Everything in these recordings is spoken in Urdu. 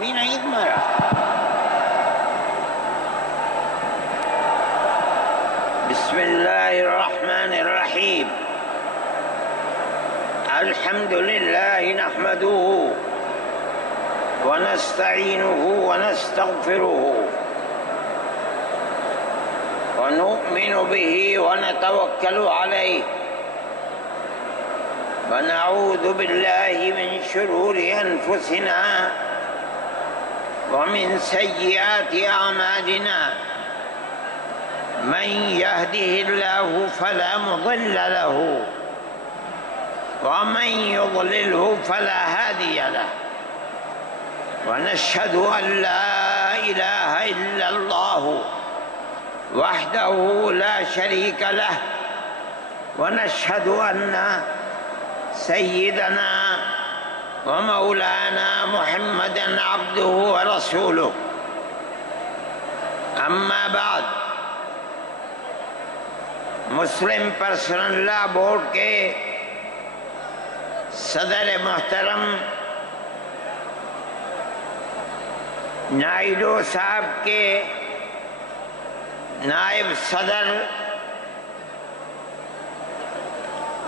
بھی نہیں تمہارا؟ بسم اللہ الرحمن الرحیم الحمد للہ نحمده ونستعینه ونستغفره ونؤمن به ونتوکل علیہ ونعوذ باللہ من شرور انفسنا ومن سیئات اعمالنا من يهده الله فلا مضل له ومن يضلله فلا هادي له ونشهد أن لا إله إلا الله وحده لا شريك له ونشهد أن سيدنا ومولانا محمدا عبده ورسوله أما بعد مسلم پرسنل لا بورڈ کے صدر محترم نائیڈو صاحب کے نائب صدر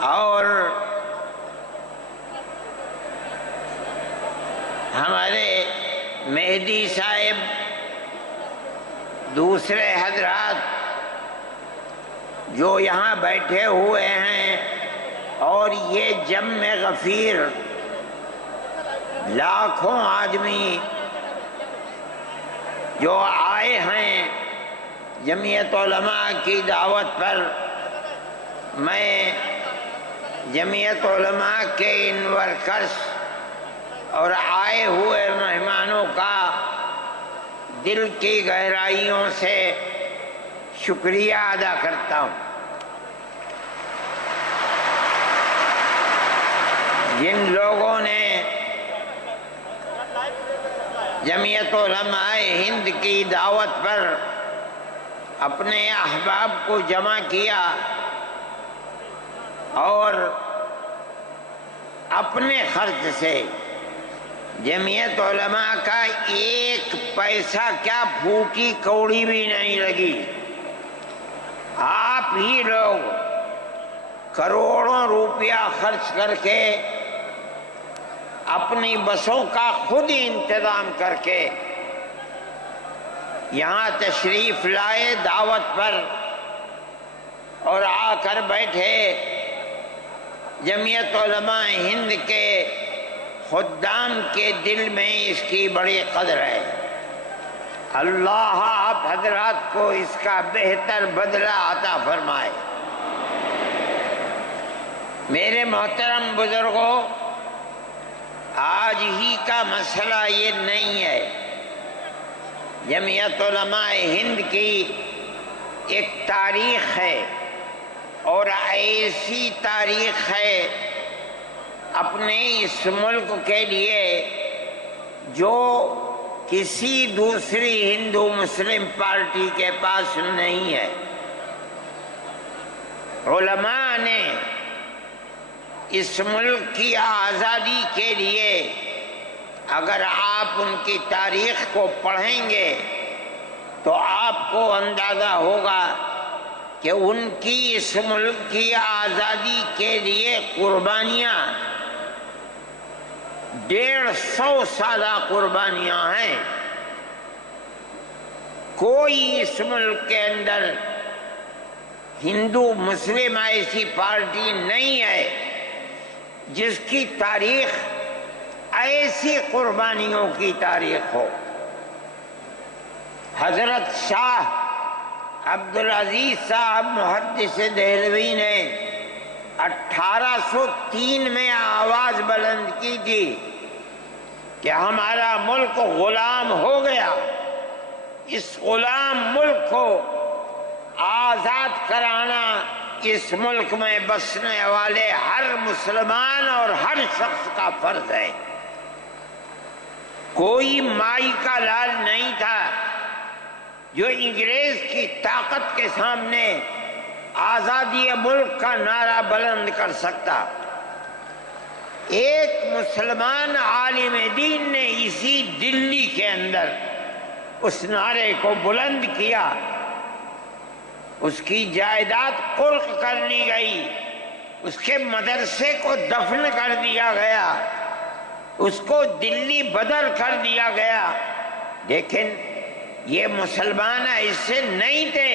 اور ہمارے مہدی صاحب، دوسرے حضرات جو یہاں بیٹھے ہوئے ہیں، اور یہ جمع غفیر لاکھوں آدمی جو آئے ہیں جمعیت علماء کی دعوت پر، میں جمعیت علماء کے ان ورکرز اور آئے ہوئے مہمانوں کا دل کی گہرائیوں سے شکریہ ادا کرتا ہوں۔ جن لوگوں نے جمعیت علماء ہند کی دعوت پر اپنے احباب کو جمع کیا اور اپنے خرچ سے جمعیت علماء کا ایک پیسہ کیا پھوٹی کوڑی بھی نہیں لگی، آپ ہی لوگ کروڑوں روپیہ خرچ کر کے اپنی بسوں کا خود ہی انتظام کر کے یہاں تشریف لائے دعوت پر اور آ کر بیٹھے۔ جمعیت علماء ہند کے خدام کے دل میں اس کی بڑی قدر ہے۔ اللہ آپ حضرات کو اس کا بہتر بدلہ عطا فرمائے۔ میرے محترم بزرگوں، آج ہی کا مسئلہ یہ نہیں ہے۔ جمعیت علماء ہند کی ایک تاریخ ہے، اور ایسی تاریخ ہے اپنے اس ملک کے لیے جو کسی دوسری ہندو مسلم پارٹی کے پاس نہیں ہے۔ علماء نے اس ملک کی آزادی کے لیے، اگر آپ ان کی تاریخ کو پڑھیں گے تو آپ کو اندازہ ہوگا کہ ان کی اس ملک کی آزادی کے لیے قربانیاں 150 سالہ قربانیاں ہیں۔ کوئی اس ملک کے اندر ہندو مسلم ایسی پارٹی نہیں ہے جس کی تاریخ ایسی قربانیوں کی تاریخ ہو۔ حضرت شاہ عبدالعزیز صاحب محدث دہلوی نے 1803 میں آواز بلند کی تھی کہ ہمارا ملک غلام ہو گیا، اس غلام ملک کو آزاد کرانا اس ملک میں بسنے والے ہر مسلمان اور ہر شخص کا فرض ہے۔ کوئی مائی کا لال نہیں تھا جو انگریز کی طاقت کے سامنے آزادی ملک کا نعرہ بلند کر سکتا۔ ایک مسلمان عالم دین نے اسی دلی کے اندر اس نعرے کو بلند کیا، اس کی جائیداد قلق کر لی گئی، اس کے مدرسے کو دفن کر دیا گیا، اس کو دلی بدر کر دیا گیا۔ لیکن یہ مسلمان ایسے نہیں تھے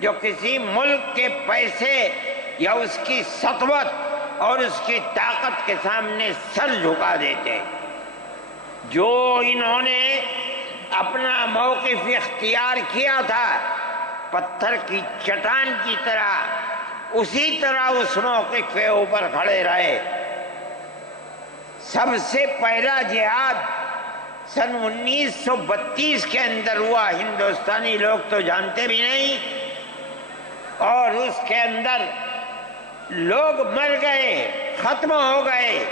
جو کسی ملک کے پیسے یا اس کی سطوت اور اس کی طاقت کے سامنے سر جھکا دیتے۔ جو انہوں نے اپنا موقف اختیار کیا تھا پتھر کی چٹان کی طرح، اسی طرح اس موقف کے اوپر کھڑے رہے۔ سب سے پہلا جہاد سن 1932 کے اندر ہوا، ہندوستانی لوگ تو جانتے بھی نہیں، اور اس کے اندر لوگ مر گئے، ختم ہو گئے۔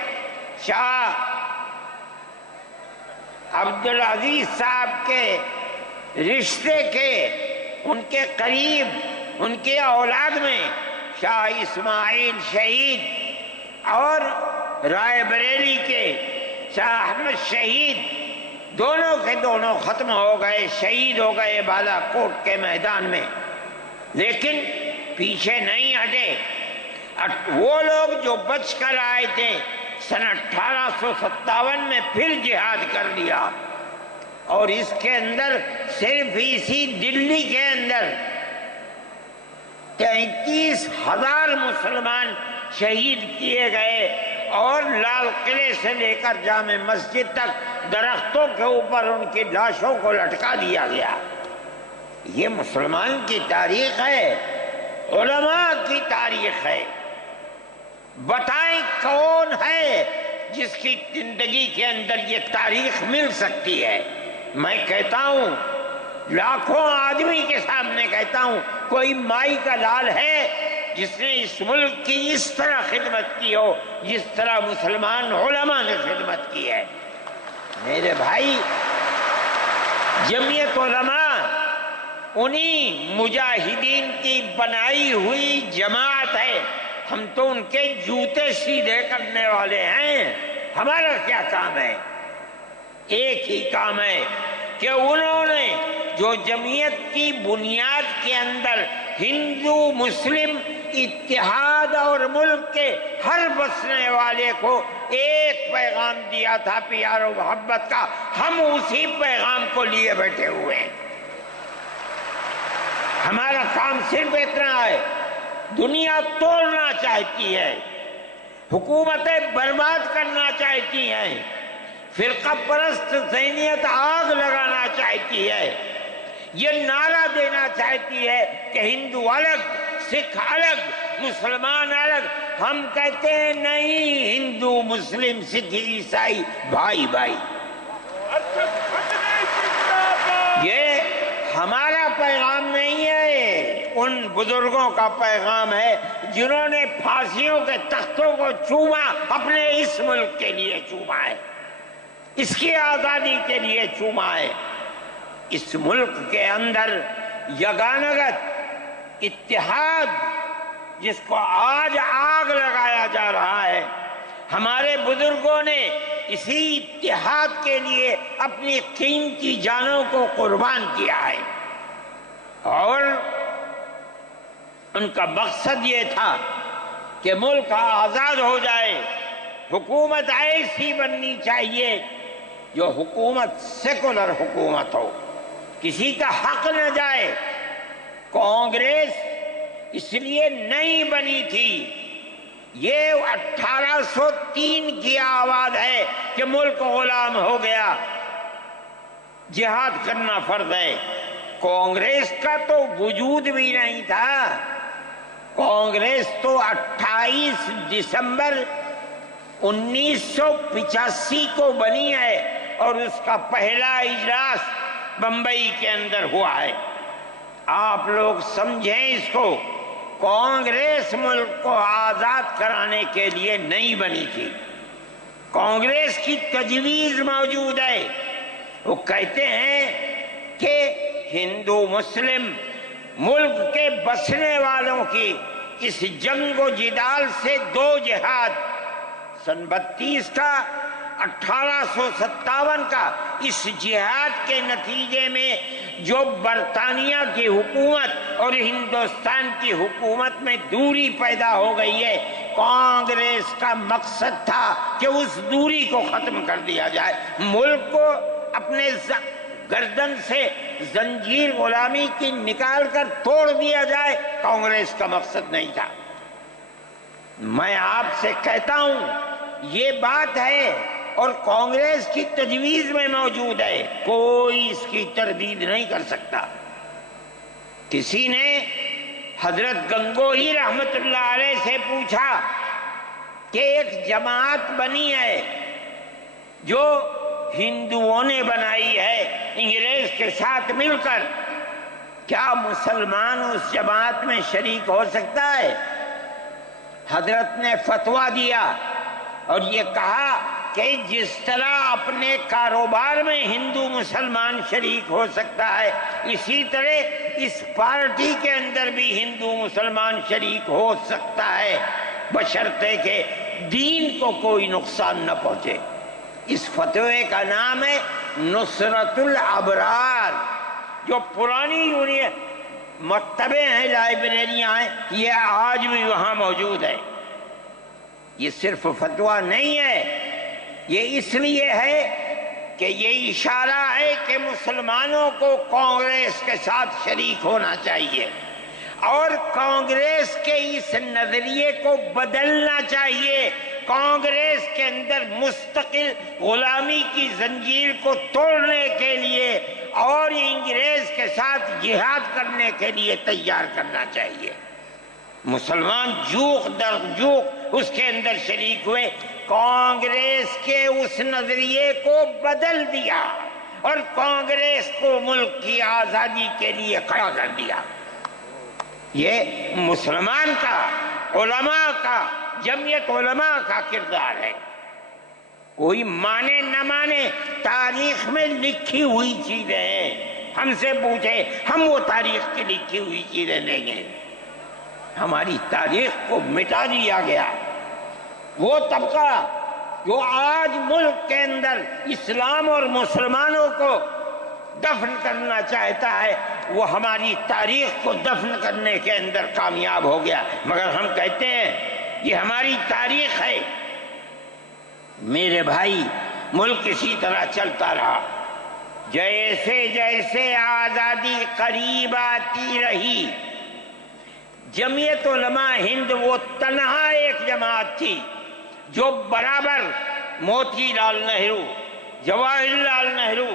شاہ عبدالعزیز صاحب کے رشتے کے، ان کے قریب، ان کی اولاد میں شاہ اسماعیل شہید اور رائے بریلی کے شاہ احمد شہید، دونوں کے دونوں ختم ہو گئے، شہید ہو گئے بالا کوٹ کے میدان میں۔ لیکن پیچھے نہیں ہٹے۔ وہ لوگ جو بچ کر آئے تھے سن 1857 میں پھر جہاد کر دیا، اور اس کے اندر صرف اسی دلی کے اندر 33,000 مسلمان شہید کیے گئے، اور لال قلعے سے لے کر جامع مسجد تک درختوں کے اوپر ان کی لاشوں کو لٹکا دیا گیا۔ یہ مسلمان کی تاریخ ہے، علماء کی تاریخ ہے۔ بتائیں کون ہے جس کی زندگی کے اندر یہ تاریخ مل سکتی ہے؟ میں کہتا ہوں، لاکھوں آدمی کے سامنے کہتا ہوں، کوئی مائی کا لال ہے جس نے اس ملک کی اس طرح خدمت کی ہو جس طرح مسلمان علماء نے خدمت کی ہے؟ میرے بھائی، جمعیت علماء انہی مجاہدین کی بنائی ہوئی جماعت ہے۔ ہم تو ان کے جوتے سیدھے کرنے والے ہیں۔ ہمارا کیا کام ہے؟ ایک ہی کام ہے کہ انہوں نے جو جمعیت کی بنیاد کے اندر ہندو مسلم اتحاد اور ملک کے ہر بسنے والے کو ایک پیغام دیا تھا پیار و محبت کا، ہم اسی پیغام کو لیے بیٹھے ہوئے ہیں۔ ہمارا کام صرف اتنا ہے۔ دنیا توڑنا چاہتی ہے، حکومتیں برباد کرنا چاہتی ہیں، فرقہ پرست ذہنیت آگ لگانا چاہتی ہے، یہ نعرہ دینا چاہتی ہے کہ ہندو الگ، سکھ الگ، مسلمان الگ۔ ہم کہتے ہیں نہیں، ہندو مسلم سکھ عیسائی بھائی بھائی۔ یہ ہمارا پیغام نہیں ہے، ان بزرگوں کا پیغام ہے جنہوں نے پھانسیوں کے تختوں کو چوما، اپنے اس ملک کے لیے چوما ہے، اس کی آزادی کے لیے چوما ہے۔ اس ملک کے اندر یگانگت اتحاد جس کو آج آگ لگایا جا رہا ہے، ہمارے بزرگوں نے اسی اتحاد کے لیے اپنی قیمتی جانوں کو قربان کیا ہے، اور ان کا مقصد یہ تھا کہ ملک آزاد ہو جائے۔ حکومت ایسی بننی چاہیے جو حکومت سیکولر حکومت ہو، کسی کا حق نہ جائے۔ کانگریس اس لیے نہیں بنی تھی، یہ 1803 کی آواز ہے کہ ملک غلام ہو گیا، جہاد کرنا فرض ہے۔ کانگریس کا تو وجود بھی نہیں تھا۔ کانگریس تو 28 دسمبر 1985 کو بنی ہے، اور اس کا پہلا اجلاس بمبئی کے اندر ہوا ہے۔ آپ لوگ سمجھیں اس کو، کانگریس ملک کو آزاد کرانے کے لیے نہیں بنی تھی۔ کانگریس کی تجویز موجود ہے، وہ کہتے ہیں کہ ہندو مسلم ملک کے بسنے والوں کی اس جنگ و جدال سے دو جہاد سن 32 کا 1857 کا اس جہاد کے نتیجے میں جو برطانیہ کی حکومت اور ہندوستان کی حکومت میں دوری پیدا ہو گئی ہے، کانگریس کا مقصد تھا کہ اس دوری کو ختم کر دیا جائے، ملک کو اپنے گردن سے زنجیر غلامی کی نکال کر توڑ دیا جائے، کانگریس کا مقصد نہیں تھا۔ میں آپ سے کہتا ہوں یہ بات ہے اور کانگریس کی تجویز میں موجود ہے، کوئی اس کی تردید نہیں کر سکتا۔ کسی نے حضرت گنگوہی رحمت اللہ علیہ سے پوچھا کہ ایک جماعت بنی ہے جو ہندوؤں نے بنائی ہے انگریز کے ساتھ مل کر، کیا مسلمان اس جماعت میں شریک ہو سکتا ہے؟ حضرت نے فتویٰ دیا اور یہ کہا کہ جس طرح اپنے کاروبار میں ہندو مسلمان شریک ہو سکتا ہے، اسی طرح اس پارٹی کے اندر بھی ہندو مسلمان شریک ہو سکتا ہے، بشرطے کہ دین کو کوئی نقصان نہ پہنچے۔ اس فتوے کا نام ہے نصرت الابرار، جو پرانی یونین مکتبیں ہیں، لائبریریاں ہیں، یہ آج بھی وہاں موجود ہے۔ یہ صرف فتویٰ نہیں ہے، یہ اس لیے ہے کہ یہ اشارہ ہے کہ مسلمانوں کو کانگریس کے ساتھ شریک ہونا چاہیے اور کانگریس کے اس نظریے کو بدلنا چاہیے، کانگریس کے اندر مستقل غلامی کی زنجیر کو توڑنے کے لیے اور انگریز کے ساتھ جہاد کرنے کے لیے تیار کرنا چاہیے۔ مسلمان جوق در جوق اس کے اندر شریک ہوئے، کانگریس کے اس نظریے کو بدل دیا اور کانگریس کو ملک کی آزادی کے لیے کھڑا کر دیا۔ یہ مسلمان کا، علماء کا، جمعیت علماء کا کردار ہے۔ کوئی مانے نہ مانے، تاریخ میں لکھی ہوئی چیزیں ہیں، ہم سے پوچھے ہم وہ تاریخ کی لکھی ہوئی چیزیں لیں گے۔ ہماری تاریخ کو مٹا دیا گیا۔ وہ طبقہ جو آج ملک کے اندر اسلام اور مسلمانوں کو دفن کرنا چاہتا ہے، وہ ہماری تاریخ کو دفن کرنے کے اندر کامیاب ہو گیا، مگر ہم کہتے ہیں یہ ہماری تاریخ ہے۔ میرے بھائی، ملک اسی طرح چلتا رہا، جیسے جیسے آزادی قریب آتی رہی، جمعیت علماء ہند وہ تنہا ایک جماعت تھی جو برابر موتی لال نہرو، جواہر لال نہرو،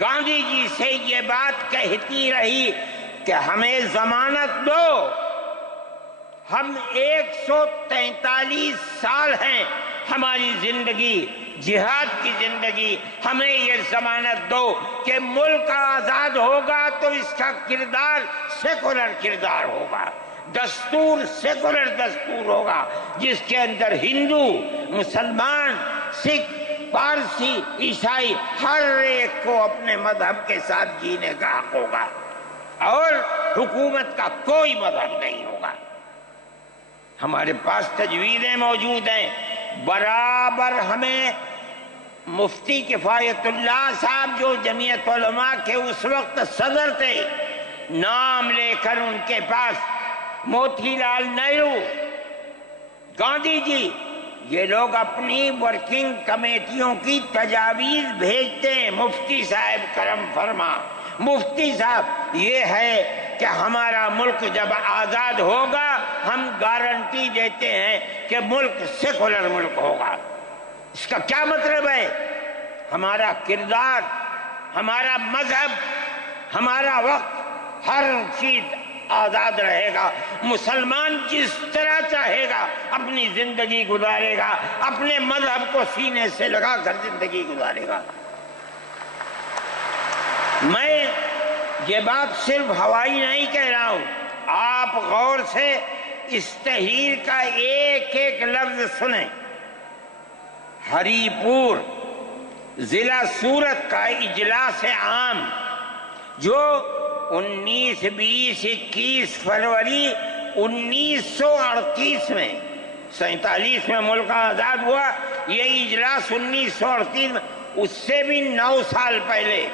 گاندھی جی سے یہ بات کہتی رہی کہ ہمیں ضمانت دو، ہم 143 سال ہیں ہماری زندگی، جہاد کی زندگی، ہمیں یہ ضمانت دو کہ ملک آزاد ہوگا تو اس کا کردار سیکولر کردار ہوگا، دستور سیکولر دستور ہوگا، جس کے اندر ہندو، مسلمان، سکھ، پارسی، عیسائی ہر ایک کو اپنے مذہب کے ساتھ جینے کا حق ہوگا اور حکومت کا کوئی مذہب نہیں ہوگا۔ ہمارے پاس تجویزیں موجود ہیں، برابر ہمیں مفتی کفایت اللہ صاحب جو جمعیت علماء کے اس وقت صدر تھے، نام لے کر ان کے پاس موتی لال نہرو، گاندھی جی، یہ لوگ اپنی ورکنگ کمیٹیوں کی تجاویز بھیجتے ہیں، مفتی صاحب کرم فرما، مفتی صاحب یہ ہے کہ ہمارا ملک جب آزاد ہوگا ہم گارنٹی دیتے ہیں کہ ملک سیکولر ملک ہوگا۔ اس کا کیا مطلب ہے؟ ہمارا کردار، ہمارا مذہب، ہمارا وقت، ہر چیز آزاد رہے گا، مسلمان جس طرح چاہے گا اپنی زندگی گزارے گا، اپنے مذہب کو سینے سے لگا کر زندگی گزارے گا۔ میں یہ بات صرف ہوائی نہیں کہہ رہا ہوں، آپ غور سے اس تحریر کا ایک ایک لفظ سنیں۔ ہری پور ضلع سورت کا اجلاس عام جو 19، 20، 21 فروری 1938 میں 47 میں ملک آزاد ہوا، یہ اجلاس 1938 میں، اس سے بھی 9 سال پہلے،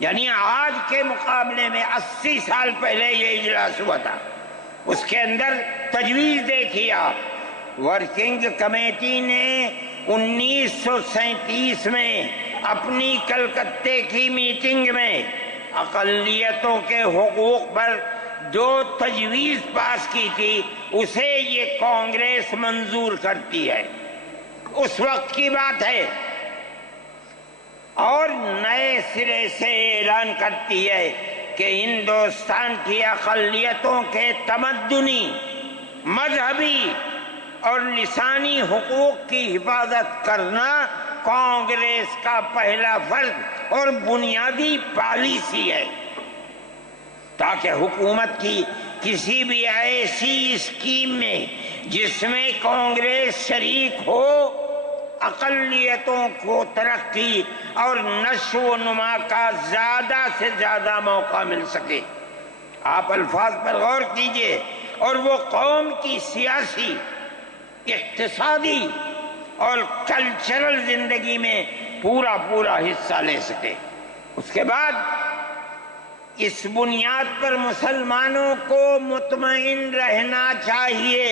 یعنی آج کے مقابلے میں 80 سال پہلے یہ اجلاس ہوا تھا۔ اس کے اندر تجویز دیکھیے آپ، ورکنگ کمیٹی نے 1937 میں اپنی کلکتے کی میٹنگ میں اقلیتوں کے حقوق پر جو تجویز پاس کی تھی اسے یہ کانگریس منظور کرتی ہے، اس وقت کی بات ہے، اور نئے سرے سے اعلان کرتی ہے کہ ہندوستان کی اقلیتوں کے تمدنی، مذہبی اور لسانی حقوق کی حفاظت کرنا کانگریس کا پہلا فرض اور بنیادی پالیسی ہے، تاکہ حکومت کی کسی بھی ایسی اسکیم میں جس میں کانگریس شریک ہو، اقلیتوں کو ترقی اور نشو و نما کا زیادہ سے زیادہ موقع مل سکے۔ آپ الفاظ پر غور کیجئے، اور وہ قوم کی سیاسی، اقتصادی اور کلچرل زندگی میں پورا حصہ لے سکے۔ اس کے بعد اس بنیاد پر مسلمانوں کو مطمئن رہنا چاہیے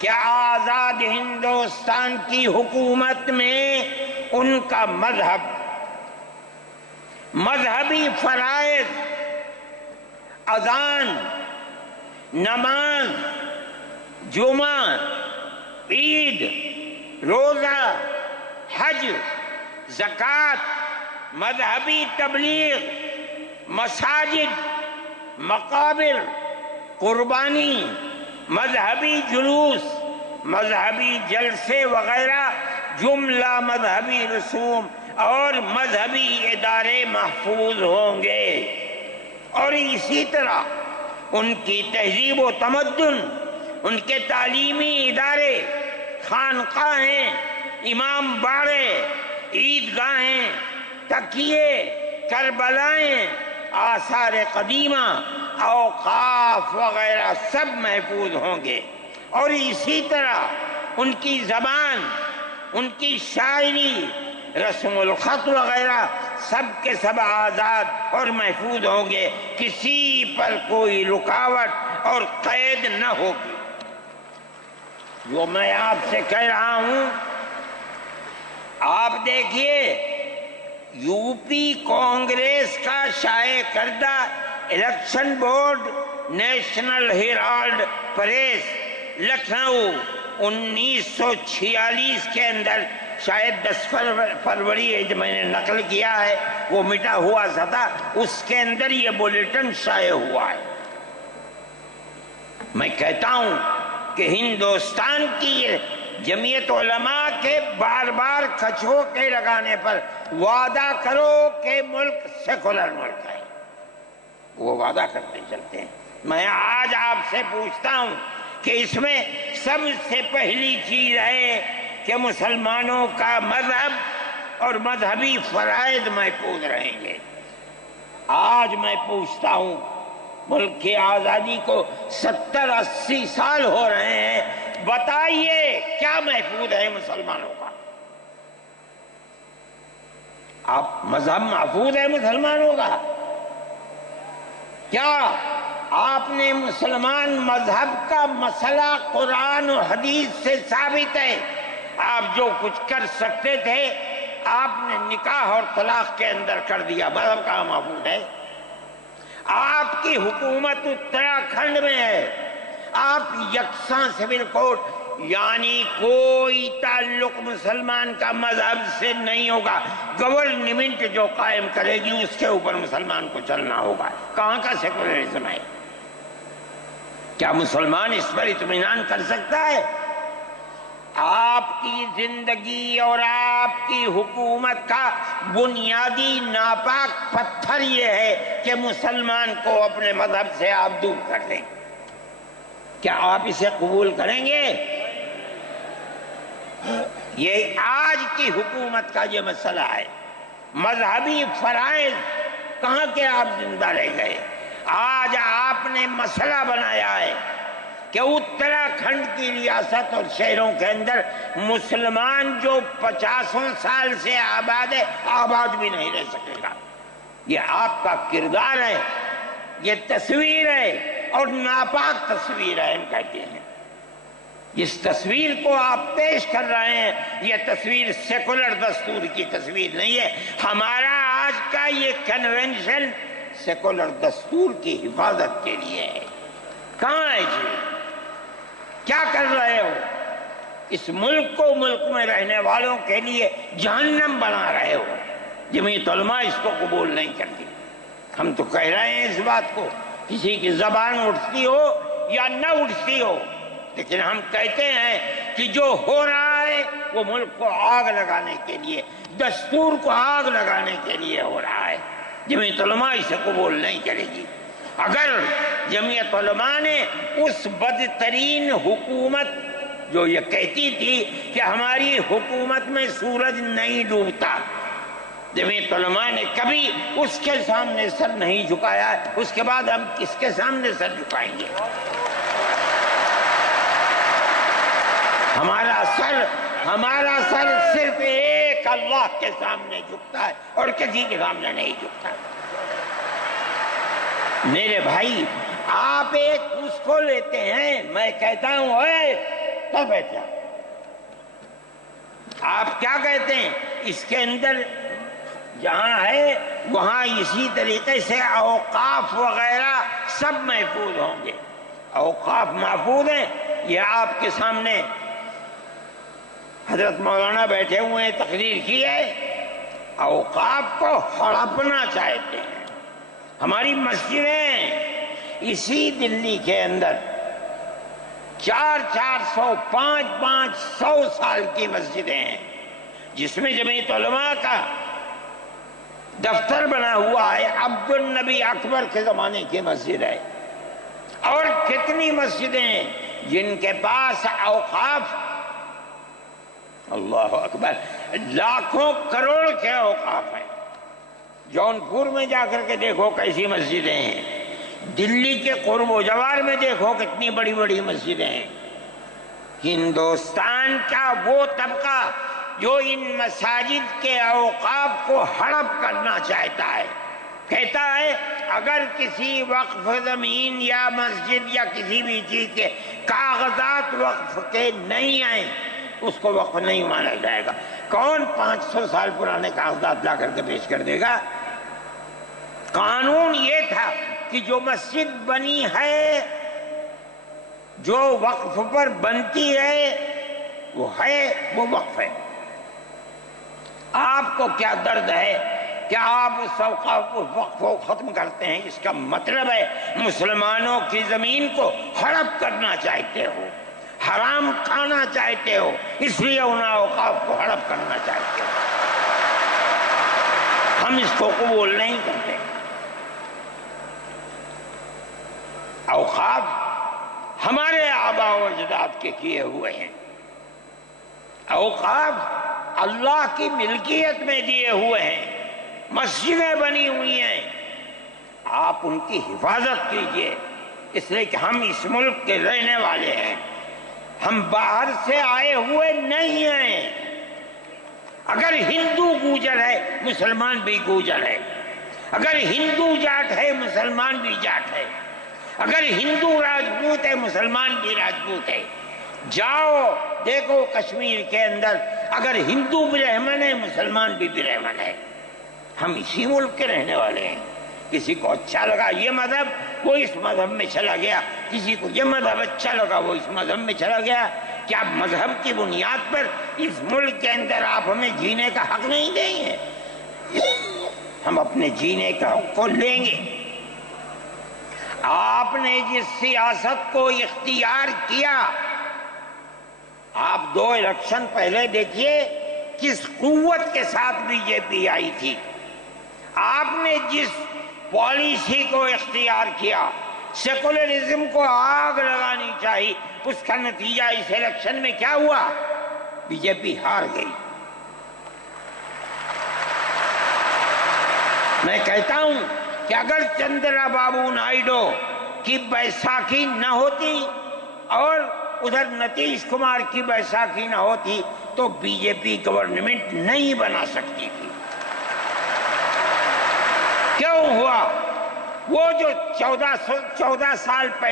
کہ آزاد ہندوستان کی حکومت میں ان کا مذہب، مذہبی فرائض، اذان، نماز، جمعہ، عید، روزہ، حج، زکوٰۃ، مذہبی تبلیغ، مساجد، مقابر، قربانی، مذہبی جلوس، مذہبی جلسے وغیرہ جملہ مذہبی رسوم اور مذہبی ادارے محفوظ ہوں گے، اور اسی طرح ان کی تہذیب و تمدن، ان کے تعلیمی ادارے، خانقاہیں، امام باڑے، عیدگاہیں، تکیے، کربلائیں، آثار قدیمہ، اوقاف وغیرہ سب محفوظ ہوں گے، اور اسی طرح ان کی زبان، ان کی شاعری، رسم الخط وغیرہ سب کے سب آزاد اور محفوظ ہوں گے، کسی پر کوئی رکاوٹ اور قید نہ ہوگی۔ جو میں آپ سے کہہ رہا ہوں، آپ دیکھیے، یو پی کانگریس کا شائع کردہ election board, National Herald press, Lucknow, 1946 کے اندر، شاید 10 فروری ہے جو میں نے نقل کیا ہے، وہ مٹا ہوا تھا، اس کے اندر یہ بلیٹن شائع ہوا ہے۔ میں کہتا ہوں کہ ہندوستان کی جمعیت علماء کے بار بار کھچوکے لگانے پر وعدہ کرو کہ ملک سیکولر ملک ہے، وہ وعدہ کرتے چلتے ہیں۔ میں آج آپ سے پوچھتا ہوں کہ اس میں سب سے پہلی چیز ہے کہ مسلمانوں کا مذہب اور مذہبی فرائض محفوظ رہیں گے۔ آج میں پوچھتا ہوں، ملک کی آزادی کو 70-80 سال ہو رہے ہیں، بتائیے کیا محفوظ ہے مسلمانوں کا؟ آپ مذہب محفوظ ہے مسلمانوں کا؟ کیا آپ نے مسلمان مذہب کا مسئلہ قرآن و حدیث سے ثابت ہے؟ آپ جو کچھ کر سکتے تھے آپ نے نکاح اور طلاق کے اندر کر دیا، مذہب کا محفوظ ہے؟ آپ کی حکومت اتراکھنڈ میں ہے، آپ یکساں سول کوڈ، یعنی کوئی تعلق مسلمان کا مذہب سے نہیں ہوگا، گورنمنٹ جو قائم کرے گی اس کے اوپر مسلمان کو چلنا ہوگا۔ کہاں کا سیکولرزم ہے؟ کیا مسلمان اس پر اطمینان کر سکتا ہے؟ آپ کی زندگی اور آپ کی حکومت کا بنیادی ناپاک پتھر یہ ہے کہ مسلمان کو اپنے مذہب سے آپ دور کر دیں۔ کیا آپ اسے قبول کریں گے؟ یہ آج کی حکومت کا یہ مسئلہ ہے۔ مذہبی فرائض کہاں کے آپ زندہ رہ گئے؟ آج آپ نے مسئلہ بنایا ہے کہ اتراکھنڈ کی ریاست اور شہروں کے اندر مسلمان جو 50 سال سے آباد ہے، آباد بھی نہیں رہ سکے گا۔ یہ آپ کا کردار ہے، یہ تصویر ہے اور ناپاک تصویر ہے، ہم کہتے ہیں۔ جس تصویر کو آپ پیش کر رہے ہیں یہ تصویر سیکولر دستور کی تصویر نہیں ہے۔ ہمارا آج کا یہ کنونشن سیکولر دستور کی حفاظت کے لیے ہے۔ کہاں ہے جی؟ کیا کر رہے ہو؟ اس ملک کو، ملک میں رہنے والوں کے لیے جہنم بنا رہے ہو۔ جمعیت علماء اس کو قبول نہیں کرتی۔ ہم تو کہہ رہے ہیں اس بات کو، کسی کی زبان اٹھتی ہو یا نہ اٹھتی ہو، لیکن ہم کہتے ہیں کہ جو ہو رہا ہے وہ ملک کو آگ لگانے کے لیے، دستور کو آگ لگانے کے لیے ہو رہا ہے۔ جمعیت علماء اسے قبول نہیں کرے گی۔ اگر جمعیت علماء نے اس بدترین حکومت جو یہ کہتی تھی کہ ہماری حکومت میں سورج نہیں ڈوبتا، جمعیت علماء نے کبھی اس کے سامنے سر نہیں جھکایا ہے، اس کے بعد ہم کس کے سامنے سر جھکائیں گے؟ ہمارا سر صرف ایک اللہ کے سامنے جھکتا ہے اور کسی کے سامنے نہیں جھکتا۔ میرے بھائی، آپ ایک اس کو لیتے ہیں، میں کہتا ہوں اے کیا بیٹھا، آپ کیا کہتے ہیں؟ اس کے اندر جہاں ہے وہاں اسی طریقے سے اوقاف وغیرہ سب محفوظ ہوں گے۔ اوقاف محفوظ ہیں، یہ آپ کے سامنے حضرت مولانا بیٹھے ہوئے ہیں، تقریر کی ہے۔ اوقاف کو ہڑپنا چاہتے ہیں۔ ہماری مسجدیں اسی دلی کے اندر 400 500 سال کی مسجدیں ہیں، جس میں جمعیت علماء کا دفتر بنا ہوا ہے، عبد النبی اکبر کے زمانے کی مسجد ہے۔ اور کتنی مسجدیں ہیں جن کے پاس اوقاف، اللہ اکبر، لاکھوں کروڑ کے اوقاف ہیں۔ جونپور میں جا کر کے دیکھو کیسی مسجدیں ہیں، دلی کے قرب و جوار میں دیکھو کتنی بڑی بڑی مسجدیں ہیں۔ ہندوستان کا وہ طبقہ جو ان مساجد کے اوقاف کو ہڑپ کرنا چاہتا ہے، کہتا ہے اگر کسی وقف زمین یا مسجد یا کسی بھی چیز کے کاغذات وقف کے نہیں آئیں اس کو وقف نہیں مانا جائے گا۔ کون 500 سال پرانے کاغذات لا کر کے پیش کر دے گا؟ قانون یہ تھا کہ جو مسجد بنی ہے، جو وقف پر بنتی ہے وہ وقف ہے۔ آپ کو کیا درد ہے کہ آپ اس وقف کو ختم کرتے ہیں؟ اس کا مطلب ہے مسلمانوں کی زمین کو ہڑپ کرنا چاہتے ہو، حرام کھانا چاہتے ہو، اس لیے ان اوقاف کو ہڑپ کرنا چاہتے ہو۔ ہم اس کو قبول نہیں کرتے۔ اوقاف ہمارے آباء و اجداد کے کیے ہوئے ہیں، اوقاف اللہ کی ملکیت میں دیے ہوئے ہیں، مسجدیں بنی ہوئی ہیں، آپ ان کی حفاظت کیجئے، اس لیے کہ ہم اس ملک کے رہنے والے ہیں، ہم باہر سے آئے ہوئے نہیں ہیں۔ اگر ہندو گوجر ہے مسلمان بھی گوجر ہے، اگر ہندو جاٹ ہے مسلمان بھی جاٹ ہے، اگر ہندو راجپوت ہے مسلمان بھی راجپوت ہے۔ جاؤ دیکھو کشمیر کے اندر، اگر ہندو برہمن ہے مسلمان بھی برہمن ہے۔ ہم اسی ملک کے رہنے والے ہیں۔ کسی کو اچھا لگا یہ مذہب وہ اس مذہب میں چلا گیا، کسی کو یہ مذہب اچھا لگا وہ اس مذہب میں چلا گیا۔ کیا مذہب کی بنیاد پر اس ملک کے اندر آپ ہمیں جینے کا حق نہیں دیں گے؟ ہم اپنے جینے کا حق کو لیں گے۔ آپ نے جس سیاست کو اختیار کیا، آپ 2 الیکشن پہلے دیکھیے کس قوت کے ساتھ بی جے پی آئی تھی۔ آپ نے جس پالیسی کو اختیار کیا، سیکولرزم کو آگ لگانی چاہیے، اس کا نتیجہ اس الیکشن میں کیا ہوا؟ بی جے پی ہار گئی۔ میں کہتا ہوں کہ اگر چندرا بابو نائیڈو کی بیساکھی نہ ہوتی اور ادھر نتیش کمار کی بیساکھی نہ ہوتی تو بی جے پی گورنمنٹ نہیں بنا سکتی تھی۔ کیوں ہوا؟ وہ جو 14 سال پہلے